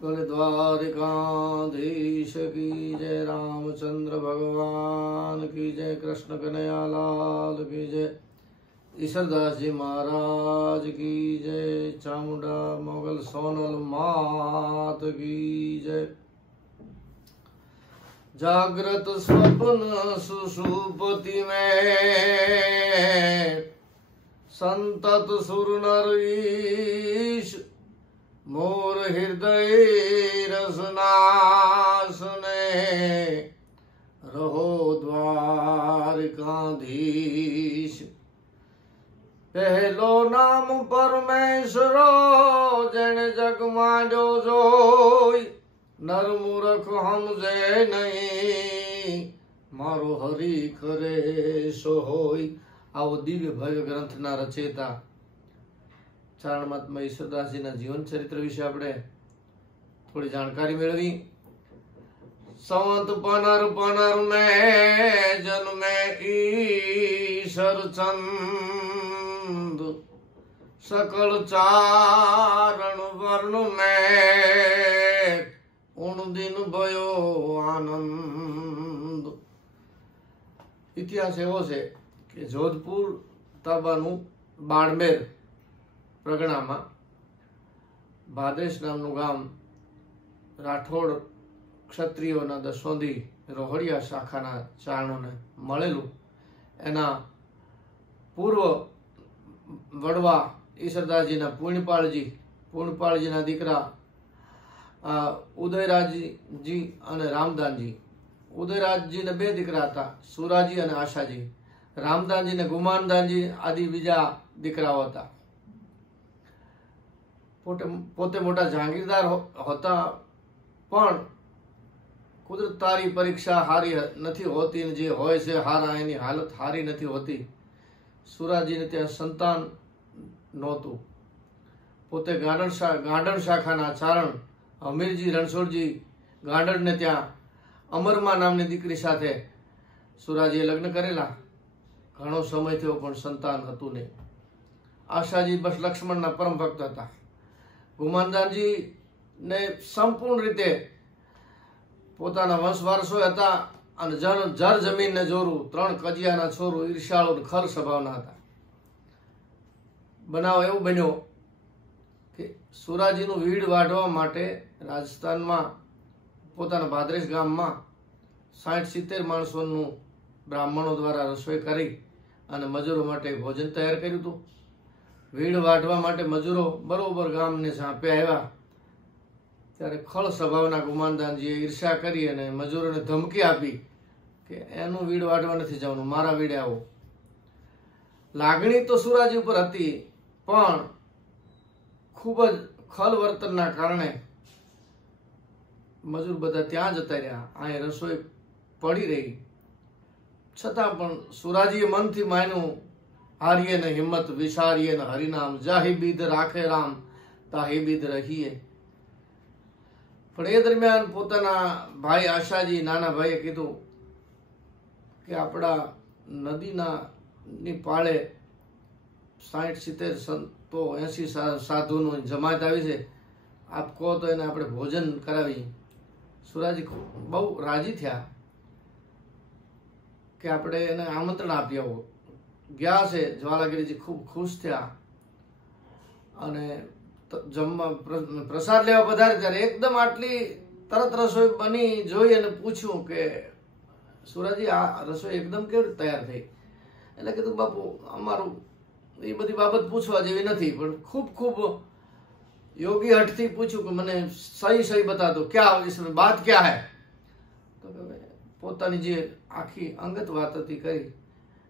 बोले द्वारिकाधीश की जय, रामचंद्र भगवान की जय, कृष्ण कन्हैया लाल की जय, ईश्वरदास जी महाराज की जय, चामुंडा मोगल सोनल मात की जय। जागृत स्वप्न सुषुप्ति में संतत सुर नर ईश, मोर हृदय रसना सुने, रहो द्वारिकाधीश। पहलो नाम परमेश्वरो, जन जग मांडो जोई, नर मूर्ख हमसे नहीं, मारो हरि करे सो होई। આવો દિવ્ય ભવ્ય ગ્રંથના રચયિતા ચારણ મહાત્મા ઈશ્વરદાસજીના જીવન ચરિત્ર વિશે આપણે થોડી જાણકારી મેળવી। સંવત પનર પનર में जन्मे ईश्वर चंद, सकल चारण वर्ण में उन दिन भयो आनंद। इतिहास एवो छे કે જોધપુર તાબાનું બાડમેર પ્રગણામાં ભાદેશ નામનું ગામ રાઠોડ ક્ષત્રિયોના દસોંધી રોહડિયા શાખાના ચારણોને મળેલું। એના પૂર્વ વડવા ઈશ્વરદાસજીના પૂર્ણપાળજીના દીકરા ઉદયરાજજી અને રામદાનજી। ઉદયરાજજીને બે દીકરા હતા, સુરાજી અને આશાજી। રામદાનજી ને ગુમાનદાનજી આદि બીજા દીકરાઓ હતા। પોતે મોટા જાગીરદાર હતા, પણ કુદરત તારી પરીક્ષા હારી નથી હોતી, જે હોય છે હારા એની હાલત હારી નથી હોતી। સુરાજીને ત્યાં સંતાન નહોતું। પોતે ગાંડણ શાખાના ચારણ અમીરજી રણછોડજી ગાંડણને ત્યાં અમરમાં નામની દીકરી સાથે સુરાજીએ લગ્ન કરેલા। ઘણો સમય થયો પણ સંતાન હતું નહીં। આશાજી બસ લક્ષ્મણના પરમ ભક્ત હતા। ગુમાનદાનજી ને સંપૂર્ણ રીતે પોતાના વંશ વારસો હતા અને જર જમીનને જોરું, 3 કજિયાના છોરું, ઈર્ષાળુ ખર સ્વભાવના હતા। બનાવ એવો બન્યો કે સુરાજીનું વીડ વાઢવા માટે રાજસ્થાનમાં પોતાના ભાદરેશ ગામમાં 60-70 માણસોનું બ્રાહ્મણો દ્વારા રસોઈ કરી અને મજૂરો માટે ભોજન તૈયાર કર્યું હતું। વીડ વાઢવા માટે મજૂરો બરોબર ગામને ઝાંપે આવ્યા ત્યારે ખળ સ્વભાવના ગુમાનદાનજીએ ઈર્ષા કરી અને મજૂરોને ધમકી આપી કે એનું વીડ વાઢવા નથી જવાનું, મારા વીડે આવો। લાગણી તો સુરાજી ઉપર હતી, પણ ખૂબ જ ખલ વર્તનના કારણે મજૂર બધા ત્યાં જતા રહ્યા। અહીં રસોઈ પડી રહી, છતાં પણ સુરાજીએ મનથી માન્યું, હારીએ ને હિંમત વિસારીએ ને હરિનામ, જાહી બીધ રાખે રામ તાહી બીધ રહીએ। પણ એ દરમિયાન પોતાના ભાઈ આશાજી નાના ભાઈએ કીધું કે આપણા નદીના પાળે 60-70 સંતો 80 સાધુનું જમાત આવી છે, આપ કહો તો એને આપણે ભોજન કરાવી। સુરાજી બહુ રાજી થયા કે આપણે એને આમંત્રણ આપી આવો। ગયા છે જ્વાલાગીરીજી ખૂબ ખુશ થયા અને જમવા પ્રસાદ લેવા પધારે ત્યારે એકદમ આટલી તરત રસોઈ બની જોઈ અને પૂછ્યું કે સુરાજી આ રસોઈ એકદમ કેવી રીતે તૈયાર થઈ? એટલે કીધું બાપુ અમારું એ બધી બાબત પૂછવા જેવી નથી, પણ ખૂબ ખૂબ યોગી હઠથી પૂછ્યું કે મને સહી સહી બતા દો, क्या इसमें बात क्या है? તો પોતાની જે આખી અંગત વાત હતી કરી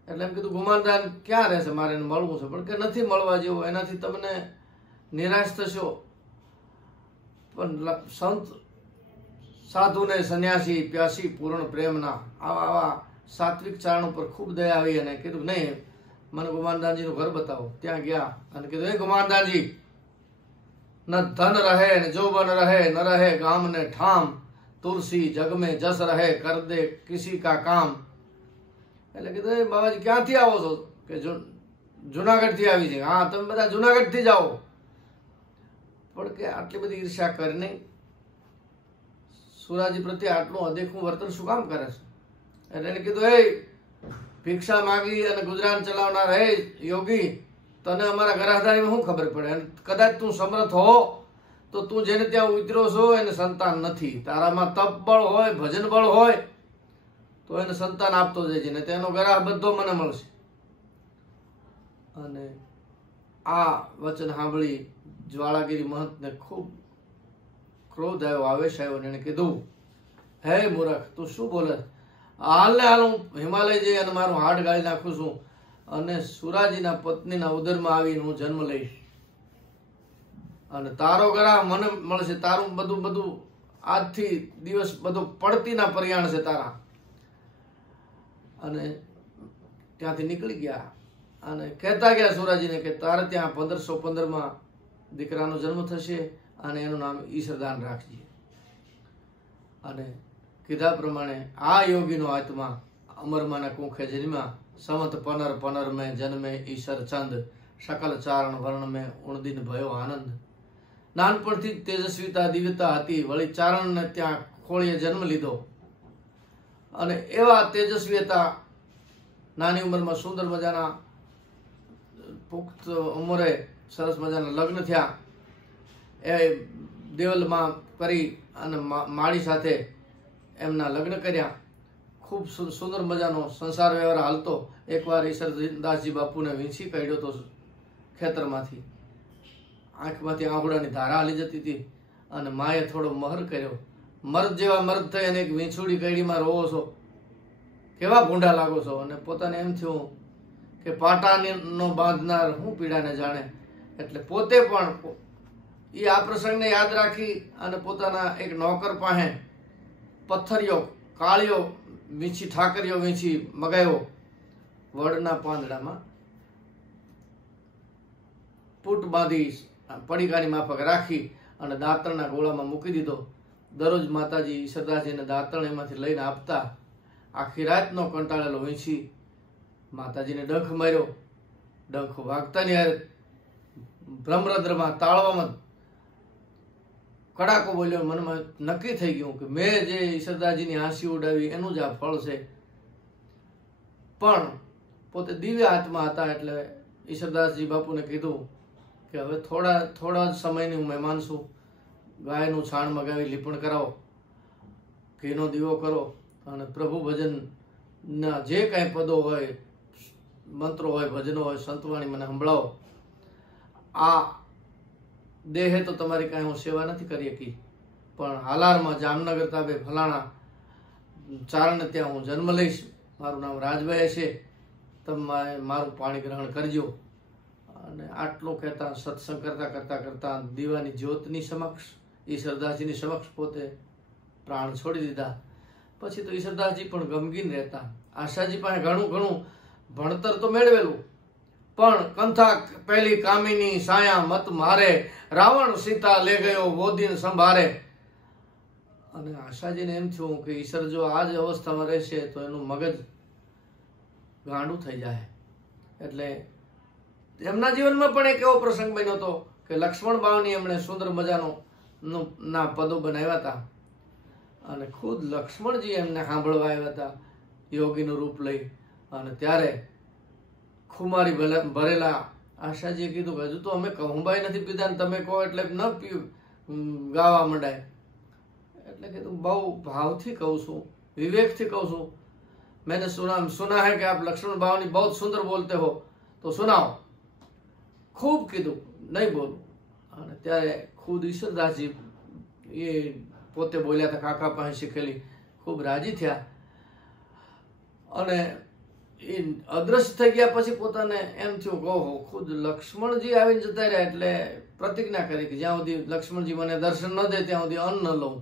એટલે એમ કીધું ગુમાનદાન ક્યાં રહેશે, મારે એને મળવું છે, પણ કે નથી મળવા જેવું, એનાથી તમને નિરાશ થશો। પણ સંત સાધુ ને સન્યાસી પ્યાસી પૂર્ણ પ્રેમના આવા સાત્વિક ચારણ પર ખૂબ દયા આવી અને કીધું નહીં મને ગુમાનદાનજીનું ઘર બતાવો। ત્યાં ગયા અને કીધું એ ગુમાનદાનજી, न धन रहे न जोबन रहे न रहे गाम ने ठाम, तुलसी जग में जस रहे कर दे किसी का काम। એટલે કીધું બાબાજી ક્યાંથી આવો છો? કે જુનાગઢ થી આવી છે। હા તમે બધા જુનાગઢ થી જાઓ, પણ કે આટલી બધી ઈર્ષા કરી નહીં, સુરાજી પ્રત્યે આટલું અદેખું વર્તન શું કામ કરે છે? એટલે એને કીધું, એ ભિક્ષા માગી અને ગુજરાન ચલાવનાર હે યોગી, તને અમારા ઘરાધારીમાં શું ખબર પડે? અને કદાચ તું સમર્થ હો તો તું જેને ત્યાં ઉતર્યો છો એને સંતાન નથી. તારામાં તપ બળ હોય, ભજન બળ હોય તો એને સંતાન આપતો જજે, ને તેનો ગ્રાહ બધો મને મળશે. અને આ વચન સાંભળી જ્વાળાગીરી મહંતને ખૂબ ક્રોધ આવ્યો, આવેશ આવ્યો, અને એને કીધું, હે મૂર્ખ, તું શું બોલે? હાલ ને હાલ હું હિમાલય જઈ અને મારું હાડ ગાળી નાખું છું અને સુરાજીના પત્નીના ઉદરમાં આવીને હું જન્મ લઈશ, અને તારો ગ્રાહ મને મળશે. તારું બધું આજથી દિવસ બધું પડતીના પર્યાણ છે તારા. અને ત્યાંથી નીકળી ગયા અને કહેતા ગયા સુરાજીને કે તારે ત્યાં 1515 દીકરાનો જન્મ થશે અને એનું નામ ઈશરદાન રાખજે. અને કીધા પ્રમાણે આ યોગીનો આત્મા અમરમાના કુંખે જન્મ્યા. સમત પનર મેં જન્મે ઈશર ચંદ, સકલ ચારણ વર્ણ મેં ઉણદીન ભયો આનંદ. નાનપણથી જ તેજસ્વીતા દિવ્યતા હતી, વળી ચારણને ત્યાં ખોળીએ જન્મ લીધો અને એવા તેજસ્વી હતા. નાની ઉંમરમાં સુંદર મજાના પુખ્ત ઉંમરે સરસ મજાના લગ્ન થયા. એ દેવલમાં કરી અને માળી સાથે એમના લગ્ન કર્યા. ખૂબ સુંદર મજાનો સંસાર વ્યવહાર હાલતો. એકવાર ઈશ્વરદાસજી બાપુને વીંછી કાઢ્યો તો ખેતરમાંથી. આંખમાંથી આંગળાની ધારા હાલી જતી હતી અને માએ થોડો મહર કર્યો. મર્દ જેવા મર્દ થઈ અને એક વીંછુડી કઈડીમાં રોવો છો, કેવા ભૂંડા લાગો છો? અને પોતાને એમ થયું કે પાટાનો બાંધનાર હું પીડાને જાણે. એટલે પોતે પણ એ આ પ્રસંગને યાદ રાખી અને પોતાના એક નોકર પાસે પથ્થરિયો કાળિયો વીંછી ઠાકરિયો વીંછી મગાવ્યો. વડના પાંદડામાં પૂટ બાંધી પડીકાની માફક રાખી અને દાંતણના ગોળામાં મૂકી દીધો. દરરોજ માતાજી ઈશ્વરદાસજીને દાંતણ એમાંથી લઈને આપતા. આખી રાતનો કંટાળેલો વીંછી માતાજીને ડંખ માર્યો. ડંખ વાગતાની હારે બ્રહ્મરદ્રમાં તાળવામાં કડાકો બોલ્યો. મનમાં નક્કી થઈ ગયું કે મેં જે ઈશ્વરદાસજીની હાંસી ઉડાવી એનું જ આ ફળ છે. પણ પોતે દિવ્ય આત્મા હતા એટલે ઈશ્વરદાસજી બાપુને કીધું કે હવે થોડા જ સમયની હું મહેમાન છું. ગાયનું છાણ મગાવી લીપણ કરાવો, ઘીનો દીવો કરો અને પ્રભુ ભજનના જે કાંઈ પદો હોય, મંત્રો હોય, ભજનો હોય, સંતવાણી મને સંભળાવો. આ દેહે તો તમારી કાંઈ હું સેવા નથી કરી શકી, પણ હાલારમાં જામનગર તાબે ફલાણા ચારણને ત્યાં હું જન્મ લઈશ. મારું નામ રાજભાઈ છે, તમે મારું પાણી ગ્રહણ કરજો. અને આટલું કહેતા સત્સંગ કરતા દીવાની જ્યોતની સમક્ષ ઈશ્વરદાસજીની સમક્ષ પોતે પ્રાણ છોડી દીધા. પછી તો ઈશ્વરદાસજી પણ ગમગીન રહેતા. આશાજી પાસે ઘણું ભણતર તો મેળવેલું, પણ કંથા પહેલી કામિની સાયા મત મારે, રાવણ સીતા લે ગયો બોધીને સંભારે. અને આશાજીને એમ થયું કે ઈશ્વર જો આ જ અવસ્થામાં રહેશે તો એનું મગજ ગાંડું થઈ જાય. એટલે એમના જીવનમાં પણ એક એવો પ્રસંગ બન્યો હતો કે લક્ષ્મણ બાવની એમણે સુંદર મજાનો ના પદો બનાવ્યા હતા અને ખુદ લક્ષ્મણજી એમને સાંભળવા આવ્યા હતા યોગીનું રૂપ લઈ. અને ત્યારે ખુમારી ભરેલા આશાજીએ કીધું કે હજુ તો અમે કહુંબાઈ નથી પીધા ને તમે કહો એટલે ન ગાવા માંડાય. એટલે કીધું બહુ ભાવથી કહું છું, વિવેકથી કહું છું. मैंने सुना है कि आप लक्ष्मण बावनी बहुत सुंदर बोलते हो, तो सुनाओ. खूब કીધું, નહીં બોલું. અને ત્યારે ખુદ ઈશ્વરદાસજી એ પોતે બોલ્યા હતા, કાકા પાસે શીખેલી. ખૂબ રાજી થયા અને એ અદ્રશ્ય થઈ ગયા. પછી પોતાને એમ થયું કે ઓહો, ખુદ લક્ષ્મણજી આવીને જતા રહ્યા. એટલે પ્રતિજ્ઞા કરી કે જ્યાં સુધી લક્ષ્મણજી મને દર્શન ન દે ત્યાં સુધી અન્ન ન લઉં.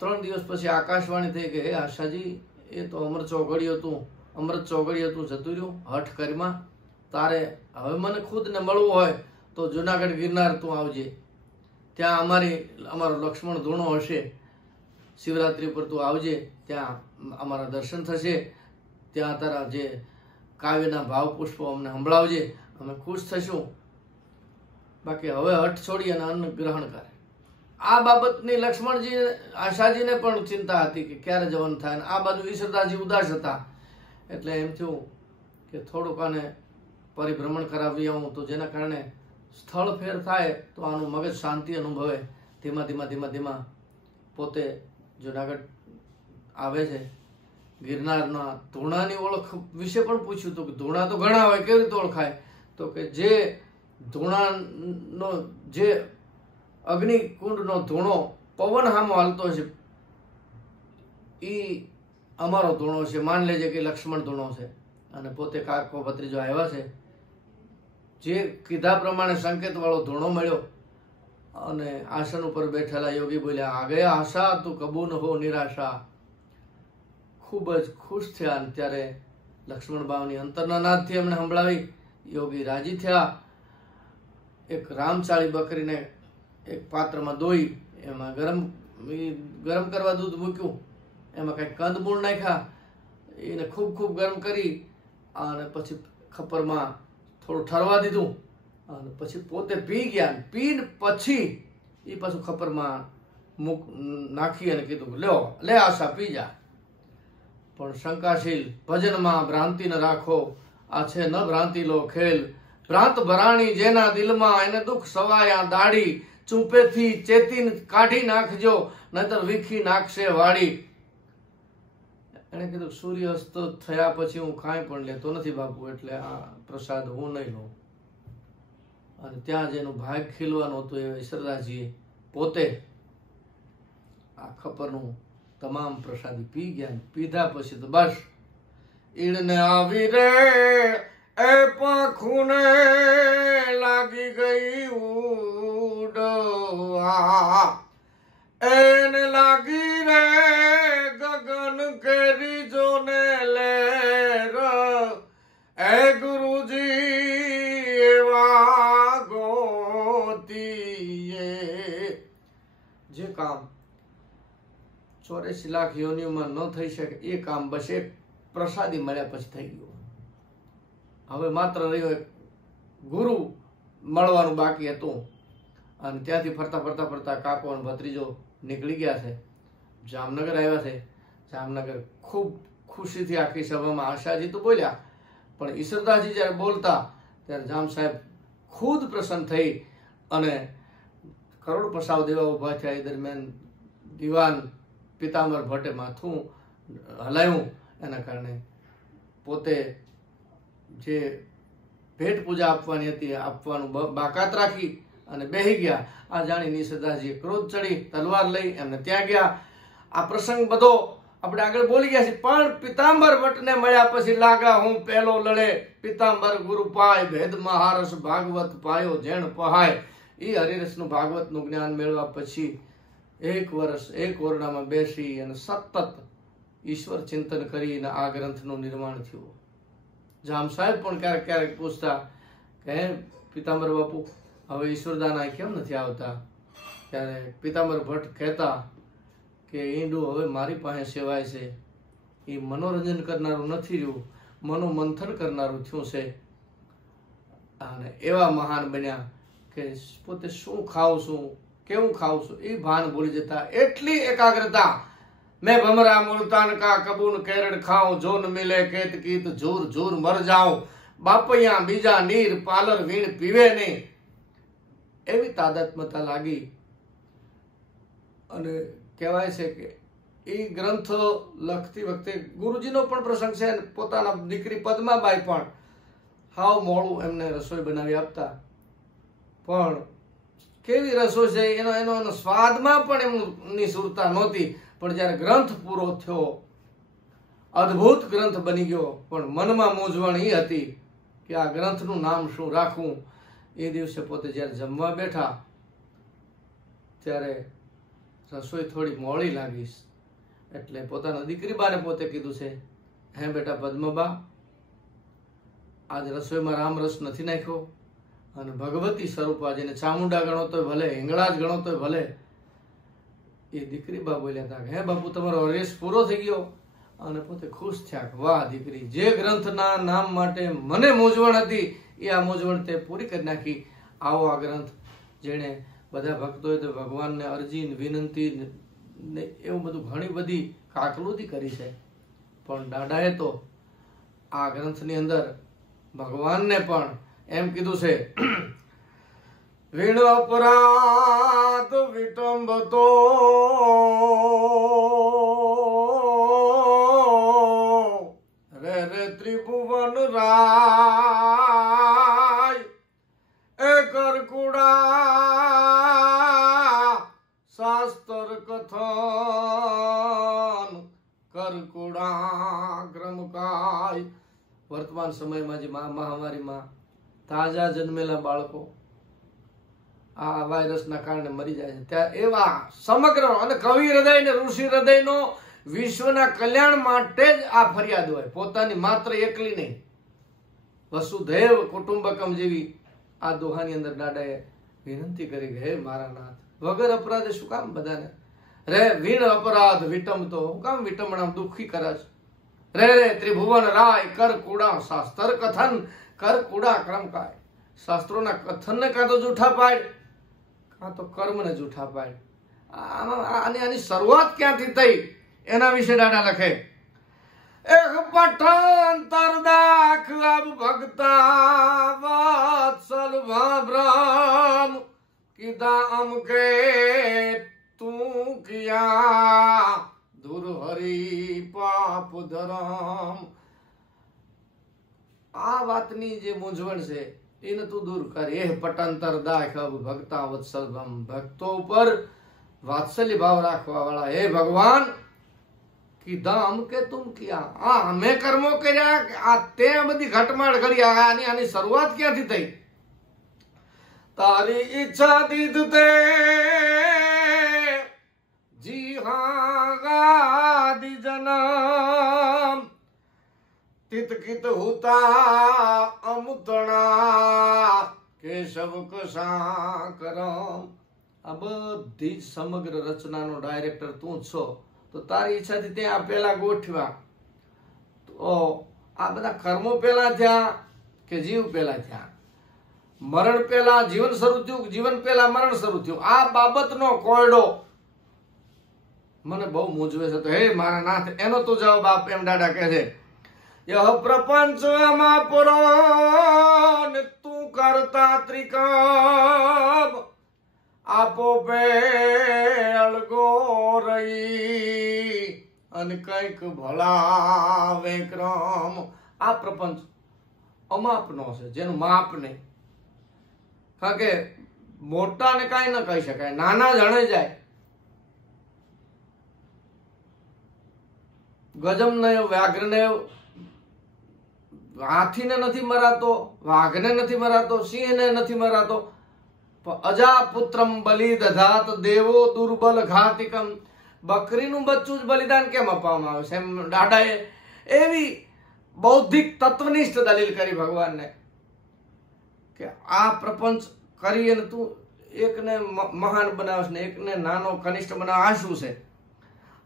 3 દિવસ પછી આકાશવાણી થઈ કે હે આશાજી, એ તો અમૃત ચોગડિયું હતું જતું રહ્યું હઠ કરીમાં. તારે હવે મને ખુદને મળવું હોય તો જુનાગઢ ગિરનાર તું આવજે. ત્યાં અમારો લક્ષ્મણ ધૂણો હશે. શિવરાત્રી પર તું આવજે, ત્યાં અમારા દર્શન થશે. ત્યાં તારા જે કાવ્યના ભાવ પુષ્પો અમને સંભળાવજે, અમે ખુશ થશું. બાકી હવે હઠ છોડી અને અન્ન ગ્રહણ કરે. આ બાબતની લક્ષ્મણજી આશાજીને પણ ચિંતા હતી કે ક્યારે જવાનું થાય, અને આ બાજુ ઈશ્વરદાસજી ઉદાસ હતા. એટલે એમ થયું કે થોડુંક આને પરિભ્રમણ કરાવી આવું, તો જેના કારણે સ્થળ ફેર થાય તો આનું મગજ શાંતિ અનુભવે. ધીમા ધીમા ધીમા ધીમા પોતે જુનાગઢ આવે છે. ગિરનારના ધૂણાની ઓળખ વિશે પણ પૂછ્યું હતું કે ધૂણા તો ઘણા હોય, કેવી રીતે ઓળખાય? તો કે જે ધૂણાનો, જે અગ્નિકુંડનો ધૂણો પવન હામો હાલતો છે એ અમારો ધૂણો છે, માન લેજે કે લક્ષ્મણ ધૂણો છે. અને પોતે કાકો ભત્રીજો આવ્યા છે, જે કીધા પ્રમાણે સંકેત વાળો ધૂણો મળ્યો. અને આસન ઉપર બેઠેલા યોગી બોલ્યા, આ ગયા આશા તું કબૂ ન હો નિરાશા. ખૂબ જ ખુશ થયા. અને ત્યારે લક્ષ્મણ બાવની અંતરના નાદથી એમણે સંભળાવી. યોગી રાજી થયા. એક રામચાળી બકરીને એક પાત્રમાં દોઈ, એમાં ગરમ કરવા દૂધ મૂક્યું, એમાં કંઈક કંદમૂળ નાખ્યા, એને ખૂબ ખૂબ ગરમ કરી અને પછી ખપરમાં થોડું ઠરવા દીધું. અને પછી પોતે પી ગયા. પીને પછી એ પાછું ખપરમાં નાખી અને કીધું, લ્યો લે આશા પી જા. પણ શંકાશીલ ભજનમાં ભ્રાંતિ ન રાખો, આ છે ન ભ્રાંતિ લો ખેલ. ભ્રાંત ભરાણી જેના દિલમાં, એને દુઃખ સવાયા દાડી. ચૂપેથી ચેતીને કાઢી નાખજો, નહીતર વીખી નાખશે વાડી. એને કીધું, સૂર્યાસ્ત થયા પછી હું કાંઈ પણ લેતો નથી બાપુ, એટલે આ પ્રસાદ હું નહીં લઉં. અને ત્યાં જેનું ભાગ ખીલવાનું હતું એ ઈશ્વરદાસજીએ પોતે આ ખપરનું તમામ પ્રસાદી પી ગયા. પીધા પછી તો બસ, ઈડને આવી રે એ પાંખુને લાગી ગઈ ઉડવા, એને લાગી રે ગગન કેરી જોને લેર. એ ગુરુજી એવા ગોતીએ. જે કામ 84 લાખ યોનિઓમાં ન થઈ શકે એ કામ બસ એક પ્રસાદી મળ્યા પછી થઈ ગયું. હવે માત્ર રહ્યો એક ગુરુ મળવાનું બાકી હતું. અને ત્યાંથી ફરતા ફરતા ફરતા કાકો અને ભત્રીજો નીકળી ગયા છે, જામનગર આવ્યા છે. જામનગર ખૂબ ખુશીથી આખી સભામાં આશાજી તો બોલ્યા, પણ ઈશ્વરદાસજી જ્યારે બોલતા ત્યારે જામ સાહેબ ખુદ પ્રસન્ન થઈ અને કરોડ પસાવ દેવા ઉભા થયા. એ દરમિયાન દિવાન પિતાંબર ભટ્ટે માથું હલાવ્યું. એના કારણે પોતે જે ભેટ પૂજા આપવાની હતી આપવાનું બાકાત રાખી અને બેહી ગયા. આ જાણીને ઈશ્વરદાસજીએ ક્રોધ ચડી, તલવાર લઈ એમને ત્યાં ગયા. આ પ્રસંગ બધો આપણે આગળ બોલી ગયા છે. પણ પિતાંબર ભટ્ટને મળ્યા પછી લાગા હું પહેલો લડે. પિતાંબર ગુરુ પાય ભેદ મહારસ ભાગવત પાયો જેણ પહાય. એ હરિરસનું ભાગવતનું જ્ઞાન મેળવ્યા પછી 1 વર્ષ એક ઓરડામાં બેસી અને સતત ઈશ્વર ચિંતન કરીને આ ગ્રંથનું નિર્માણ થયું. જામ સાહેબ પણ ક્યારેક ક્યારેક પૂછતા કે હે પિતાંબર બાપુ, હવે ઈશ્વરદાના કેમ નથી આવતા? ત્યારે પિતાંબર ભટ્ટ કહેતા કે ઈંડું હવે મારી પાસે સેવાય છે. એ મનોરંજન કરનારું નથી રહ્યું, મનોમંથન કરનારું થયું છે. અને એવા મહાન બન્યા કે પોતે શું ખાઉં છું, કેવું ખાઉં છું એ ભાન ભૂલી જતા. એટલી એકાગ્રતા. मैं भमरा मुल्तान का कबून केरड़ खाऊं, जो न मिले केत कीत झूर झूर मर जाऊं. बापैया बीजा नीर पालर वीण पीवे नहीं. એવી તાદાત્મતા લાગી. અને કહેવાય છે કે એ ગ્રંથ લખતી વખતે ગુરુજીનો પણ પ્રસંગ છે. પોતાના દીકરી પદ્માબાઈ પણ હાવ મોડું એમને રસોઈ બનાવી આપતા. પણ કેવી રસોઈ છે એનો સ્વાદમાં પણ એમની સુરતા નહોતી. પણ જ્યારે ગ્રંથ પૂરો થયો, અદ્ભુત ગ્રંથ બની ગયો, પણ મનમાં મૂંઝવણ એ હતી કે આ ગ્રંથનું નામ શું રાખવું. એ દિવસે પોતે જ્યારે જમવા બેઠા ત્યારે રસોઈ થોડી મોડી લાગી. એટલે પોતાના દીકરી બાને પોતે કીધું છે, હે બેટા પદ્મબા, આજ રસોઈમાં રામરસ નથી નાખ્યો. અને ભગવતી સ્વરૂપા, જેને ચામુંડા ગણો તોય ભલે, હિંગળાજ ગણો તોય ભલે. એ દીકરી બા બોલ્યા હતા, હે બાપુ તમારો રેસ પૂરો થઈ ગયો. અને પોતે ખુશ થયા કે વાહ દીકરી, જે ગ્રંથના નામ માટે મને મૂંઝવણ હતી એ આ મૂંઝવણ તે પૂરી કરી નાખી. આવો આ ગ્રંથ જેણે બધા ભક્તોએ તો ભગવાનને અરજી વિનંતી ને એવું બધું ઘણી બધી કાકલુતી કરી છે, પણ દાદાએ તો આ ગ્રંથની અંદર ભગવાનને પણ એમ કીધું છે, વિણ અપરાધ વિટંબતો રે રે ત્રિભુવન રાય એ કરકુડા શાસ્ત્ર કથન કરકુડા ગ્રમકાય। વર્તમાન સમયમાં જે મહામારીમાં તાજા જન્મેલા બાળકો આ વાયરસના કારણે મરી જાય છે, ત્યાં એવા સમગ્ર અને કવિ હૃદય ને ઋષિ હૃદયનો વિશ્વના કલ્યાણ માટે જ આ ફરિયાદ હોય, પોતાની માત્ર એકલી નહીં, વસુધૈવ કુટુંબકમ જેવી આ દોહાની અંદર દાદાએ વિનંતી કરી કે હે મારા નાથ, વગર અપરાધે શું કામ બધાને રે વિણ અપરાધ વિટમતો, હું કામ વિટમણા દુઃખી કરશ, રે રે ત્રિભુવન રાય કર કુડા શાસ્ત્ર કથન કર કુડા ક્રમકાય। શાસ્ત્રોના કથનને કાં તો જૂઠા પાડ, કાં તો કર્મને જૂઠા પાડ। આની શરૂઆત ક્યાંથી થઈ એના વિશે દાદા લખે, એક પઠન તરદાખ અબ ભક્તા વત્સલ ભ્રમ કીધા અમકે તું કિયા દુર્હરી પાપ ધરમ। આ વાતની જે મૂંઝવણ છે એને તું દૂર કર। એ પટંતર દાખ અબ ભક્તા વત્સલ ભ્રમ, ભક્તો ઉપર વાત્સલ્ય ભાવ રાખવા વાળા હે ભગવાન, કીધા અમ કે તુમ કિયા, આ અમે કર્મો કર્યા, આ તે બધી ઘટમાળ કરી, આની શરૂઆત ક્યાંથી થઈ? તારી ઈચ્છા દીધ તે જી હા ગાદી જનમ તિત કિત હોતા અમુતણા કેશવ કસા કરમ। આ બધી સમગ્ર રચનાનો ડાયરેક્ટર તું છો, તો તારી ઈચ્છાથી ત્યાં પેલા ગોઠવ્યા, તો આ બધા કર્મો પેલા થયા કે જીવ પેલા થયા? મરણ પેલા જીવન શરૂ થયું, જીવન પેલા મરણ શરૂ થયું? આ બાબતનો કોયડો મને બહુ મૂંઝવે છે, તો હે મારા નાથ એનો તું જવાબ આપ, એમ દાદા કહે છે, યહ પ્રપંચ માં પુરાણ તું કરતા ત્રિકમ આપો પે અળગો રહી અને કઈક ભલા વિક્રમ। આ પ્રપંચ અમાપનો છે, જેનું માપ નહીં, કારણ કે મોટાને કાંઈ ન કહી શકાય, નાના જણે જાય। ગજમને વ્યાઘ્રને હાથીને નથી મરાતો, વાઘને નથી મરાતો, સિંહને નથી મરાતો, અજા પુત્રમ બલિ દધાત દેવો દુર્બલ ઘાતિકમ, બકરીનું બચ્ચું જ બલિદાન કેમ આપવામાં આવે છે? એમ દાદાએ એવી બૌદ્ધિક તત્વનિષ્ઠ દલીલ કરી ભગવાનને કે આ પ્રપંચ કરી અને તું એકને મહાન બનાવશ ને એકને નાનો કનિષ્ઠ બનાવ, આ શું છે?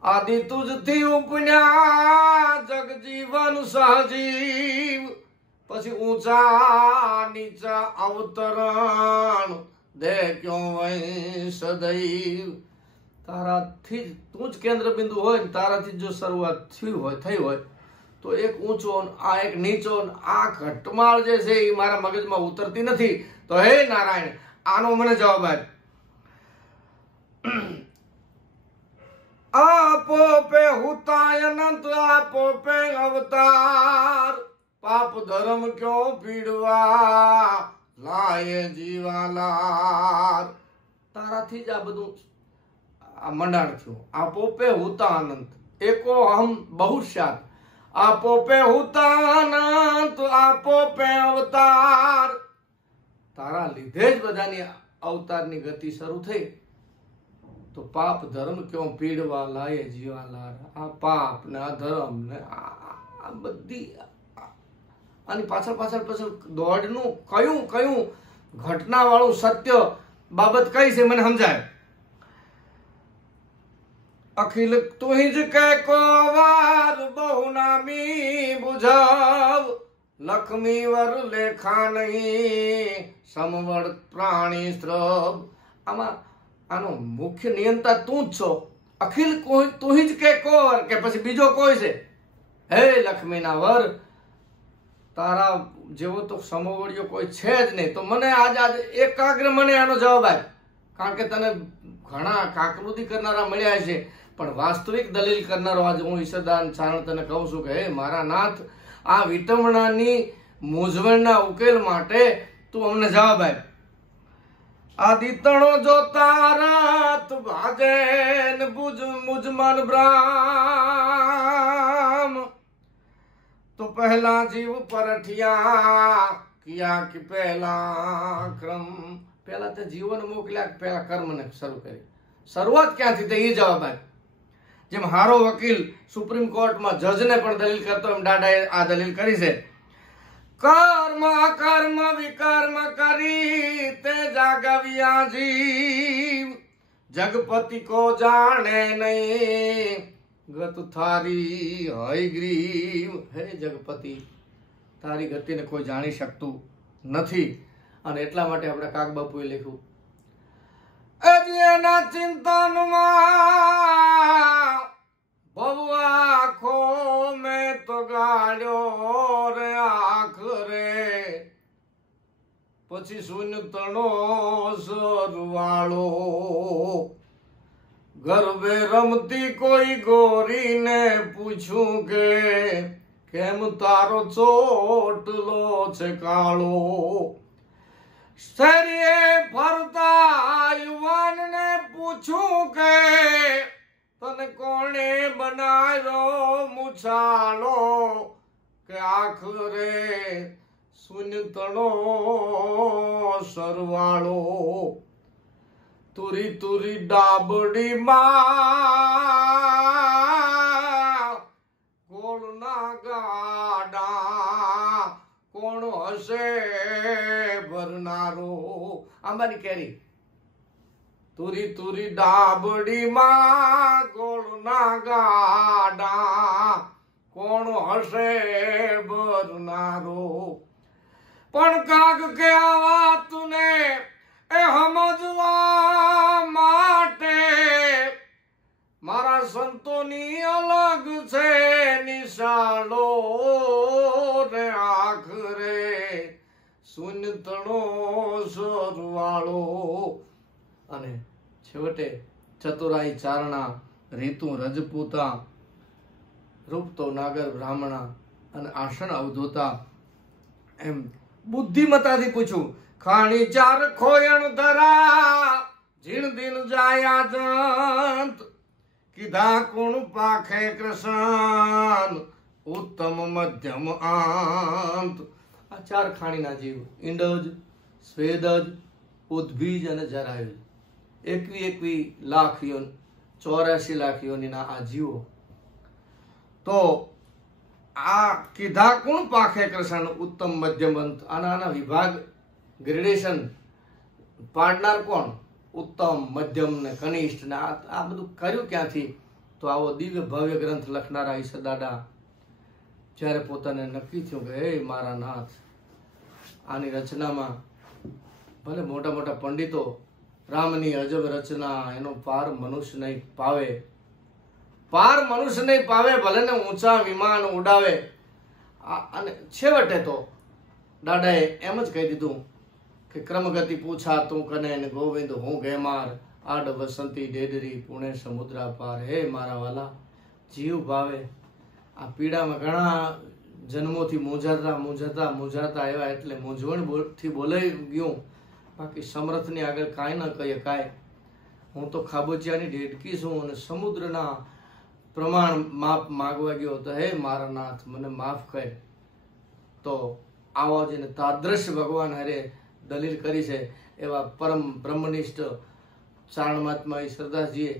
આદિ તુજથી ઉપન્યા જગજીવન સહજીવ, પછી ઊંચા નીચા અવતરણ દે ક્યો વહી સદૈવ। તારાથી જ તું જ કેન્દ્ર બિંદુ હોય ને તારાથી જો શરૂઆત થઈ હોય તો એક ઊંચો આ એક નીચો, આ ઘટમાળ જે છે એ મારા મગજમાં ઉતરતી નથી, તો હે નારાયણ આનો મને જવાબ આપ। આપો પે હુતાય અનંત આપો પે અવતાર, પાપ ધર્મ ક્યો પીડવા લાય જીવાલાર। તારાથી જ આ બધું આ મંડાણ થયું। આપો પે હુતા અનંત એકો હમ બહુશ્યાત, આપો પે હુતા અનંત આપો પે અવતાર। તારા લીધે જ બધાની અવતારની ગતિ શરૂ થઈ, તો પાપ ધર્મ ક્यों પીડવા લાયે જીવાલાર। આ પાપ ને આ ધર્મ ને આ બધી આની પાછળ દોડનું કયું ઘટના વાળું સત્ય બાબત કઈ છે મને સમજાય। અખિલ તું જ કે કો વાર બહુ નામી બુઝાવ, લક્ષ્મી વર લેખા નહીં સમવડ પ્રાણી શ્રવ। આમાં આનો મુખ્ય નિયંતા તું જ છો. અખિલ તું જ કે કોર કે પછી બીજો કોઈ છે? હે લક્ષ્મીના વર, તારા જેવો તો સમોવડિયો કોઈ છે જ નહીં. તો મને આજ એકાગ્ર મને આનો જવાબ આપ, કારણ કે તને ઘણા કાકૃતિ કરનારા મળ્યા છે, પણ વાસ્તવિક દલીલ કરનારો આજે હું ઈશ્વરદાન ચારણ તને કહું છું કે હે મારા નાથ, આ વિટમણાની મૂંઝવણના ઉકેલ માટે તું અમને જવાબ આપ. આદિતણો જો તારત ભાજે મુજમન બ્રામ, તો પહેલા જીવ પરઠિયા કિયા કે પહેલા ક્રમ. પહેલા તે જીવન મોકલ્યા કે પહેલા કર્મને શરૂ કરી? શરૂઆત ક્યાંથી થઈ? એ જવાબ આપ. જેમ હારો વકીલ સુપ્રીમ કોર્ટમાં જજને પણ દલીલ કરતો એમ દાદાએ આ દલીલ કરી છે. કર્મ અકર્મ વિકર્મ કરી તે જાગવ્યા જીવ, જગપતિ કો જાણે નહીં ગત થારી હૈ ગ્રીવ. હે જગપતિ, તારી ગતિને કોઈ જાણી શકતું નથી. અને એટલા માટે આપણે કાગબાપુએ લખ્યું, અજ્ઞાના ચિંતનમાં ભવ આખો મેં તો ગાળ્યો રે આખરે, પછી શૂન્ય તણો સરવાળો, ગરબે રમતી કોઈ ગોરીને પૂછું કે કેમ તારો ચોટલો છે કાળો. શરીએ ફરતા યુવાનને પૂછું કે તને કોણે બનાવ્યો મુછાળો, કે આખરે શૂન્ય તણો સરવાળો. તુરી તુરી ડાબડી માં ગોળના ગાડા, કોણ હશે ભરનારો? આંબાની કેરી. તુરી તુરી ડાબડી માં ગોળના ગાડા, કોણ હશે ભરનારો? પણ કાગ કે આ વાતને એ સમજવા માટે મારા સંતોની અલગ છે નિશાળો ને આખરે શૂન્ય તણો સરવાળો. અને છેવટે ચતુરાઈ ચારણા, રીતુ રજપૂતા, રૂપતો નાગર બ્રાહ્મણા અને આસન અવધૂતા એમ બુદ્ધિમતાથી પૂછ્યું. ખાણી ચાર ખોયણ ધરા જીણ દિન જાયા જંત, કીધા કોણ પાખે કૃષ્ણ ઉત્તમ મધ્યમ અંત. આ ચાર ખાણીના જીવ ઇંડજ, સ્વેદજ, ઉદ્ભીજ અને જરાયુજ, 21 લાખ યોન, 84 લાખ યોનીના આ જીવો. તો આ કીધા કોણ પાખે કૃષ્ણ ઉત્તમ મધ્યમ અંત, આના વિભાગ ગ્રેડેશન પાડનાર કોણ? ઉત્તમ, મધ્યમ ને કનિષ્ઠ ને આ બધું કર્યું ક્યાંથી? તો આવો દિવ્ય ભવ્ય ગ્રંથ લખનારા ઈશ્વર દાદા જ્યારે પોતાને નક્કી થયું કે હે મારા નાથ, આની રચનામાં ભલે મોટા મોટા પંડિતો રામની અજબ રચના, એનો પાર મનુષ્ય નહીં પાવે, પાર મનુષ્ય નહીં પાવે, ભલે ને ઊંચા વિમાન ઉડાવે. અને છેવટે તો દાદાએ એમ જ કહી દીધું કે ક્રમગતિ પૂછા તું કને ને ગોવિંદ હું ગેમાર, આડ વસંતી ડેડરી પુણે સમુદ્રા પાર. હે મારા વાલા, જીવ ભાવે આ પીડામાં ઘણા જન્મોથી મૂંઝાતા આવ્યા, એટલે મૂંઝવણથી બોલાઈ ગયું. બાકી સમર્થની આગળ કાંઈ ન કહીએ કાંઈ. હું તો ખાબોચિયાની ઢેડકી છું અને સમુદ્રના પ્રમાણ માપ માગવા ગયો તો હે મારા નાથ મને માફ કર. તો આવા જેને તાદ્રશ્ય ભગવાન હરે દલીલ કરી છે એવા પરમ બ્રહ્મનિષ્ઠ ચારણ મહાત્મા ઈશ્વરદાસજીએ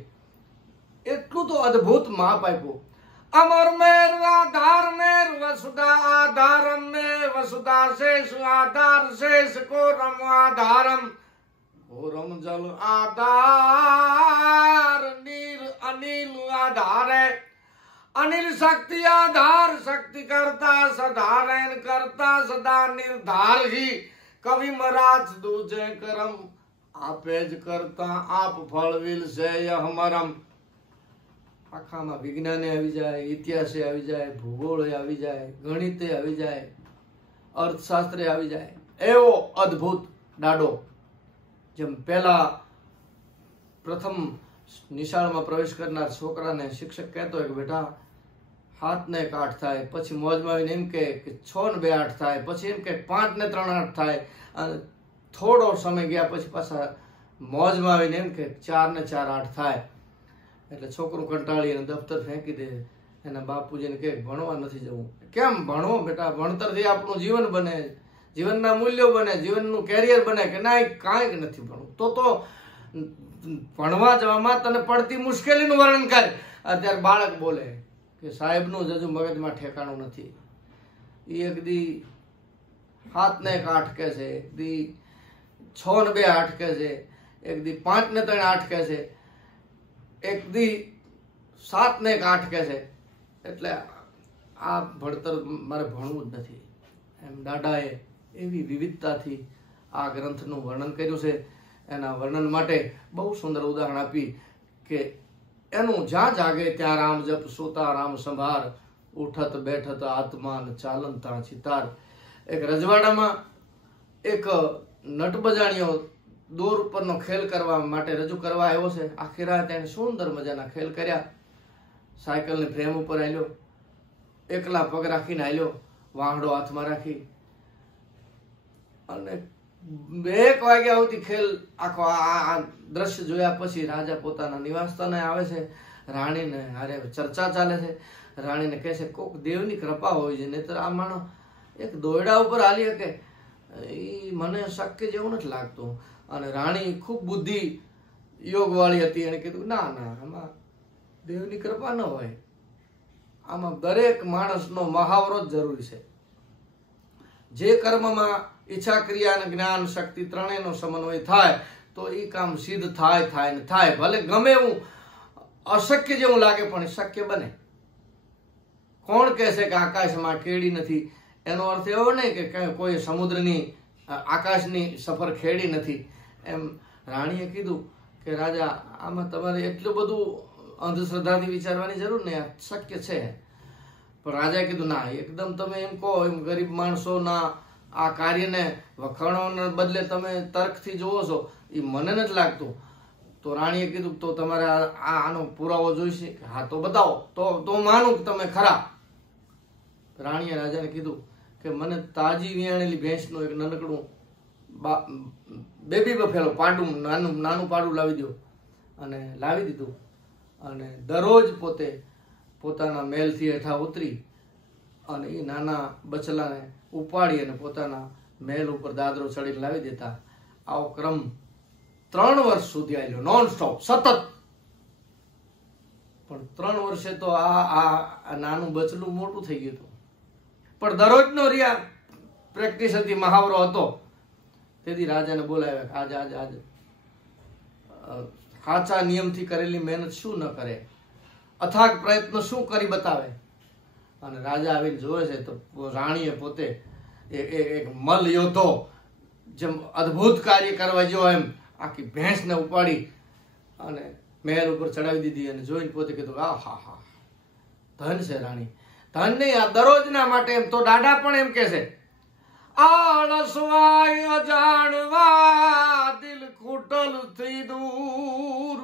એટલું તો અદ્ભુત માપ આપ્યું. અમર મેર આધાર મેર વસુધા આધારમ મે વસુધા શેષ આધાર શેષ કોરમ આધારમ કોરમ જલ આધાર નીર અનિલ આધારે અનિલ શક્તિ આધાર શક્તિ કરતા સધારણ કરતા સદા નિર્ધાર ही कवि महाराज दूजे करम આપે જ કરતા આપ ફળ વિલશે યહમરમ. આખામાં વિજ્ઞાને આવી જાય, ઇતિહાસે આવી જાય, ભૂગોળે આવી જાય, ગણિતે આવી જાય, અર્થશાસ્ત્રે આવી જાય. એવો અદ્ભુત દાડો. જેમ પહેલા પ્રથમ નિશાળમાં પ્રવેશ કરનાર છોકરાને શિક્ષક કહેતો હોય કે બેટા 7 ને 1 8 થાય, પછી મોજમાં આવીને એમ કે 6 ને 2 8 થાય, પછી એમ કે 5 ને 3 8 થાય, અને થોડો સમય ગયા પછી પાછા મોજમાં આવીને એમ કે 4 ને 4 8 થાય. એટલે છોકરું કંટાળી અને દફતર ફેંકી દે. એના બાપુજીને કહે ભણવા નથી જવું. કેમ? ભણવો બેટા, ભણતરથી આપણું જીવન બને, જીવનના મૂલ્યો બને, જીવનનું કેરિયર બને. કે ના, કાંઈ નથી ભણવું. તો ભણવા જવામાં તને પડતી મુશ્કેલીનું વર્ણન કરે. અત્યારે બાળક બોલે કે સાહેબનું જ હજુ મગજમાં ઠેકાણું નથી. એ એક દી 7 ને 1 8 કહે છે, એક દી 6 ને 2 8 કહે છે, એક દી 5 ને 3 8 કહે છે, એક દી 7 ને 1 8 કહે છે. એટલે આ ભણતર મારે ભણવું જ નથી. એમ દાદાએ એવી વિવિધતાથી આ ગ્રંથનું વર્ણન કર્યું છે. એના વર્ણન માટે બહુ સુંદર ઉદાહરણ આપી કે એનું જ્યાં જાગે ત્યાં રામ જપ, સોતા રામ સંભાર, ઉઠત બેઠત આત્માન ચાલન તાં ચિતાર. એક રજવાડામાં એક નટબજાણીઓ દોર ઉપરનો ખેલ કરવા માટે રજૂ કરવા આવ્યો છે. આખી રાત એને સુંદર મજાના ખેલ કર્યા. સાયકલની ફ્રેમ ઉપર આલ્યો, એકલા પગ રાખીને આલ્યો, વાંહડો હાથમાં રાખી, અને 1 વાગ્યા સુધી ખેલ આખો આ દ્રશ્ય જોયા પછી રાજા પોતાના નિવાસસ્થાને આવે છે. રાણીને હારે ચર્ચા ચાલે છે. રાણીને કહે છે કોક દેવની કૃપા હોય છે, નહીતર આ માણસ એક દોયડા ઉપર હાલી શકે એ મને શક્ય જેવું નથી લાગતું. અને રાણી ખૂબ બુદ્ધિ યોગ વાળી હતી. એને કીધું ના ના, આમાં દેવની કૃપા ન હોય, આમાં દરેક માણસનો મહાવરો જ જરૂરી છે. જે કર્મમાં ઈચ્છા, ક્રિયા અને જ્ઞાન શક્તિ ત્રણેયનો સમન્વય થાય તો એ કામ સિદ્ધ થાય ને થાય. ભલે ગમે એવું અશક્ય જેવું લાગે પણ એ શક્ય બને. કોણ કહેશે કે આકાશમાં કેડી નથી? એનો અર્થ એવો નહીં કે કોઈ સમુદ્રની આકાશની સફર ખેડી નથી. એમ રાણીએ કીધું કે રાજા, આમાં તમારે એટલું બધું અંધશ્રદ્ધાથી વિચારવાની જરૂર નહીં, આ શક્ય છે. પણ રાજાએ કીધું ના, એકદમ તમે એમ કહો એમ ગરીબ માણસોના આ કાર્યને વખાણવાના બદલે તમે તર્કથી જોવો છો, એ મને નથી લાગતું. તો રાણીએ કીધું તો તમારે આનો પુરાવો જોઈશે? હા તો બતાવો, તો માનું કે તમે ખરા. રાણીએ રાજાને કીધું કે મને તાજી વિયાણેલી ભેંસનું એક નાનકડું બેબી બફેલો પાડું, નાનું પાડું લાવી દો. અને લાવી દીધું. અને દરરોજ પોતે પોતાના મહેલથી હેઠા ઉતરી અને એ નાના બચલાને ઉપાડી અને પોતાના મહેલ ઉપર દાદરો ચડીને લાવી દેતા. આવો ક્રમ 3 વર્ષ સુધી આવ્યો, નોન સ્ટોપ, સતત. પણ 3 વર્ષે તો આ નાનું બચલું મોટું થઈ ગયું હતું. પણ દરરોજનો રિયા પ્રેક્ટિસ હતી, મહાવરો હતો. તેથી રાજાને બોલાવ્યા. આજે સાચા નિયમથી કરેલી મહેનત શું ન કરે, અથાગ પ્રયત્ન શું કરી બતાવે. અને રાજા આવીને જોવે છે તો રાણીએ પોતે એક મલ યોદ્ધો જેમ અદ્ભુત કાર્ય કરવા જેવો એમ આખી ભેંસને ઉપાડી અને મહેલ ઉપર ચડાવી દીધી. અને જોઈને પોતે કીધું આ હા હા, ધન છે રાણી. ધન નહીં, આ દરરોજના માટે. એમ તો દાદા પણ એમ કે છે, આળસવાય અજાણવા દિલ કુટલ થી દૂર,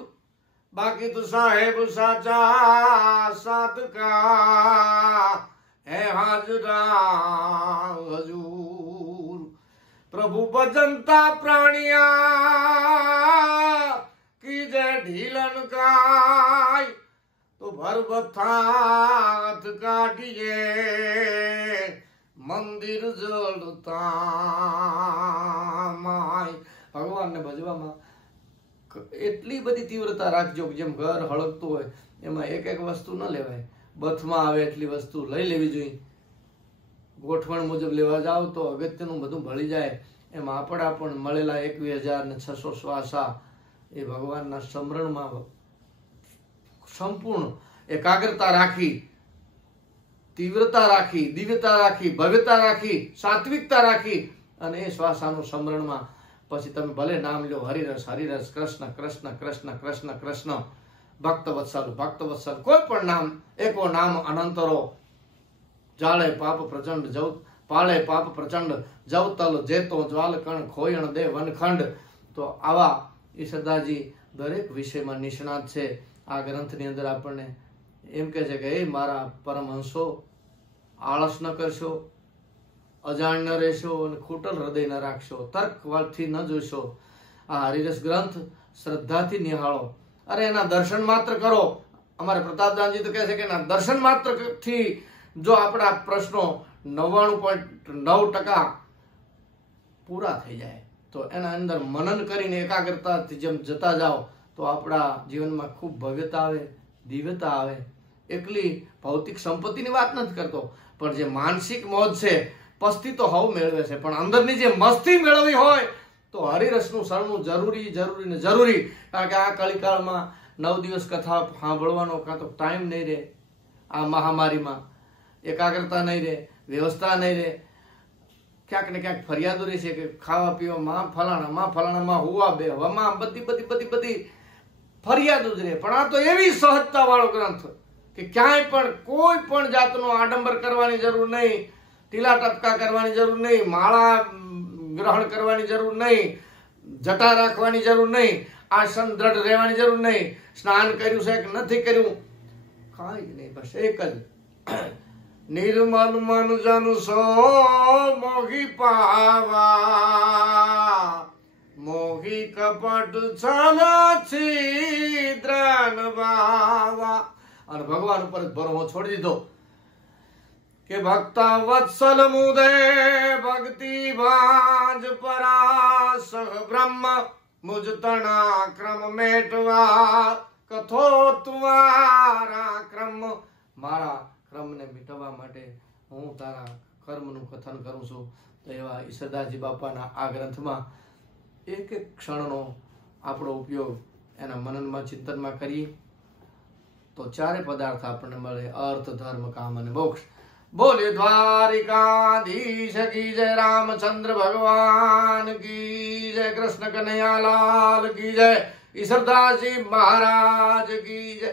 બાકી તો સાહેબ સાચા સાધકા હે હાજરા હજૂર. પ્રભુ ભજનતા પ્રાણિયા કીજે ઢીલન કાય, તો ભરબથાત કાઢીએ મંદિર જળતા માય. ભગવાનને ભજવામાં એટલી બધી તીવ્રતા રાખજો કે જેમ ઘર હળગતું હોય એમાં એક એક વસ્તુ ન લેવાય, બથમાં આવે એટલી વસ્તુ લઈ લેવી જોઈએ. ગોઠવણ મુજબ લેવા જાવ તો અગત્યનું બધું ભળી જાય. એમાં આપણા પણ મળેલા 21,600 શ્વાસા એ ભગવાનના સ્મરણમાં સંપૂર્ણ એકાગ્રતા રાખી, તીવ્રતા રાખી, દિવ્યતા રાખી, ભવ્યતા રાખી, સાત્વિકતા રાખી અને એ શ્વાસાનું સ્મરણમાં પછી તમે ભલે નામ લ્યો હરિરસ હરિરસ, કૃષ્ણ કૃષ્ણ કૃષ્ણ કૃષ્ણ કૃષ્ણ, ભક્ત વત્સલ ભક્ત વત્સલ, કોઈ પણ નામ, એકો નામ અનંતરો, જાળે પાપ પ્રચંડ જવ પાળે પાપ પ્રચંડ જવ તલ જેતો જ્વાલકણ ખોયણ દે વનખંડ. તો આવા ઈશદાજી દરેક વિષયમાં નિષ્ણાત છે. આ ગ્રંથની અંદર આપણને એમ કહે છે કે એ મારા પરમહંસો, આળસ ન કરશો, અજાણ ન રહેશો અને ખૂટલ હૃદય ન રાખશો, તર્કથી ન જોશો. આ હરિરસ ગ્રંથ શ્રદ્ધાથી નિહાળો. અરે એના દર્શન માત્ર કરો. અમારે પ્રતાપદાનજી તો કહે છે કે એના દર્શન માત્ર થી જો આપણા પ્રશ્નો 99.9% પૂરા થઈ જાય તો એના અંદર મનન કરીને એકાગ્રતાથી જેમ જતા જાઓ તો આપણા જીવનમાં ખૂબ ભવ્યતા આવે, દિવ્યતા આવે. એકલી ભૌતિક સંપત્તિની વાત નથી કરતો, પણ જે માનસિક મોજ છે, પસ્તી તો હવ મેળવે છે, પણ અંદરની જે મસ્તી મેળવી હોય તો હરિરસનું શરણું જરૂરી જરૂરી ને જરૂરી. કારણ કે આ કલિકાળમાં 9 દિવસ કથા સાંભળવાનો કાં તો ટાઈમ નહીં રહે, આ મહામારીમાં એકાગ્રતા નહીં રહે, વ્યવસ્થા નહીં રહે, ક્યાંક ને ક્યાંક ફરિયાદો રહેશે કે ખાવા પીવામાં ફલાણામાં હુવા બે હવામાં બધી બધી બધી બધી ફરિયાદો જ રહે. પણ આ તો એવી સહજતા વાળો ગ્રંથ કે ક્યાંય પણ કોઈ પણ જાતનો આડંબર કરવાની જરૂર નહીં, ટીલા ટપકા કરવાની જરૂર નહીં, માળા ગ્રહણ કરવાની જરૂર નહીં, જટા રાખવાની જરૂર નહીં, આસન દ્રઢ રહેવાની જરૂર નહીં, સ્નાન કર્યું છે કે નથી કર્યું, કાંઈ જ નહીં. બસ એક જ નિર્મલ મન જન સો મોહી પાવા, મોહી કપટ છલ છિદ્રન બાવા. અને ભગવાન ઉપર ભરોસો છોડી દીધો કે ભક્તા વત્સલ મુદે ભક્તિ ભાજ પરા સહ બ્રહ્મ મુજ તણા ક્રમ મેટવા કથો તુવારા ક્રમ. મારા ક્રમને મિટવા માટે હું તારા કર્મનું કથન કરું છું. તો એવા ઈશદાજી બાપાના આ ગ્રંથમાં એક એક ક્ષણનો આપણો ઉપયોગ એના મનનમાં ચિંતનમાં કરીએ તો ચારે પદાર્થ આપણને મળે: અર્થ, ધર્મ, કામ અને મોક્ષ. બોલે દ્વારિકાધીશ કી જય, રામચંદ્ર ભગવાન કી જય, કૃષ્ણ કનૈયાલાલ કી જય, ઈશ્વરદાસજી મહારાજ કી જય.